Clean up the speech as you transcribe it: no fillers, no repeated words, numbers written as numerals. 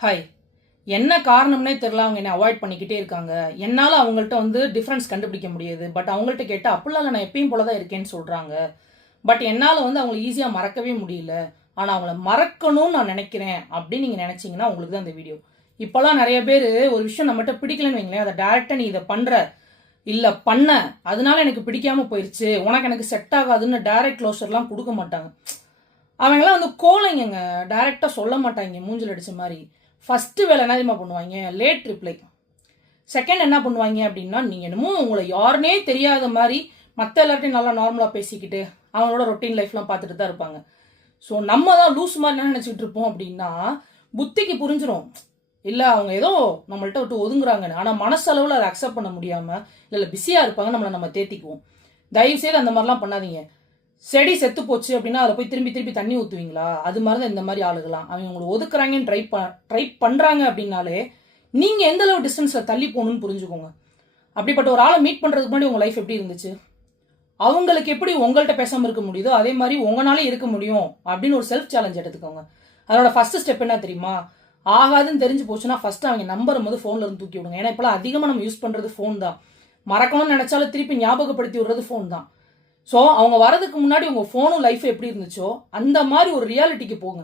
Hi. என்ன காரணம்னே தெரியல அவங்க என்ன அவாய்ட் பண்ணிக்கிட்டே இருக்காங்க. என்னால அவங்கள்ட்ட டிஃபரன்ஸ் கண்டுபிடிக்க முடியுது. பட் அவங்கள்ட்ட கேட்டா, "அப்படிலாம் இல்ல நான் எப்பயும் போல தான் இருக்கேன்னு" சொல்றாங்க. பட் என்னால அவங்கள ஈஸியா மறக்கவே முடியல. ஆனா அவங்கள மறக்கணும்னு நான் நெனைக்கிறேன் அப்படின்னு நீங்க நெனைச்சீங்கன்னா, உங்களுக்கு தான் இந்த வீடியோ. இப்பலாம் நெறைய பேரு ஒரு விஷயம் நம்மட்ட பிடிக்கலன்னு வைங்களேன், அத டைரக்ட்டா "நீ இத பண்ற, இல்ல பண்ண, அதனால எனக்கு பிடிக்காம போயிருச்சு. உனக்கு எனக்கு செட் ஆகாதுன்னு" டைரக்ட் க்ளோஷர்லாம் குடுக்க மாட்டாங்க. அவங்கலாம் கோழைங்கங்க. டைரக்ட்டா சொல்ல மாட்டாய்ங்க மூஞ்சில அடிச்ச மாரி. ஃபர்ஸ்ட் வேலை என்ன தெரியுமா பண்ணுவாய்ங்க? Late reply. செகண்ட் என்ன பண்ணுவாய்ங்க அப்டின்னா, நீங்க என்னமோ உங்கள யாருன்னே தெரியாத மாரி மத்த எல்லார்ட்டயும் நல்லா நார்மலா பேசிக்கிட்டு, அவங்களோட ரொட்டீன் லைஃப்லாம் பார்த்துட்டு தான் இருப்பாங்க. ஸோ நம்ம தான் லூஸ் மாரி என்ன நெனச்சுக்கிட்டு இருப்போம் அப்டின்னா, புத்திக்கு புரிஞ்சிரும். இல்ல அவங்க ஏதோ நம்மள்ட்ட விட்டு ஒதுங்குறாங்கன்னு. ஆனா மனசளவுல அத அக்செப்ட் பண்ண முடியாம, இல்ல பிஸியா இருப்பாங்க நம்மள நம்ம தேத்திக்குவோம். தயவு செய்து அந்த மாரிலாம் பண்ணாதீங்க. செடி செத்து போச்சு அப்படின்னா, அதில போய் திரும்பி திரும்பி தண்ணி ஊத்துவீங்களா? அது மாரி தான் இந்த மாரி ஆளுகலாம். அவங்க உங்கள ஒதுக்குறாங்கன்னு ட்ரை பண்றாங்க அப்படின்னாலே, நீங்க எந்த அளவு டிஸ்டன்ஸ்ல தள்ளி போகணும்னு புரிஞ்சுக்கோங்க. அப்படிப்பட்ட ஒரு ஆள மீட் பண்றதுக்கு முன்னாடி உங்க லைஃப் எப்படி இருந்துச்சு? அவங்களுக்கு எப்படி உங்கள்ட்ட பேசாம இருக்க முடியுதோ, அதே மாரி உங்கனாலயும் இருக்க முடியும் அப்படின்னு ஒரு செல்ஃப் சேலஞ்ச் எடுத்துக்கோங்க. அதோட ஃபர்ஸ்ட் ஸ்டெப் என்ன தெரியுமா? ஆகாதுன்னு தெரிஞ்சு போச்சுன்னா, ஃபர்ஸ்ட் அவங்க நம்பர ஃபோன்ல இருந்து தூக்கி விடுங்க. ஏன்னா இப்பலாம் அதிகமா நம்ம யூஸ் பண்றது ஃபோன் தான். மறக்கணும்னு நெனச்சாலும் திருப்பி ஞாபகப்படுத்தி விடுறது ஃபோன் தான். ஸோ, அவங்க வரதுக்கு முன்னாடி உங்க ஃபோனும் லைஃப் எப்படி இருந்துச்சோ, அந்த மாரி ஒரு ரியாலிட்டிக்கு போங்க.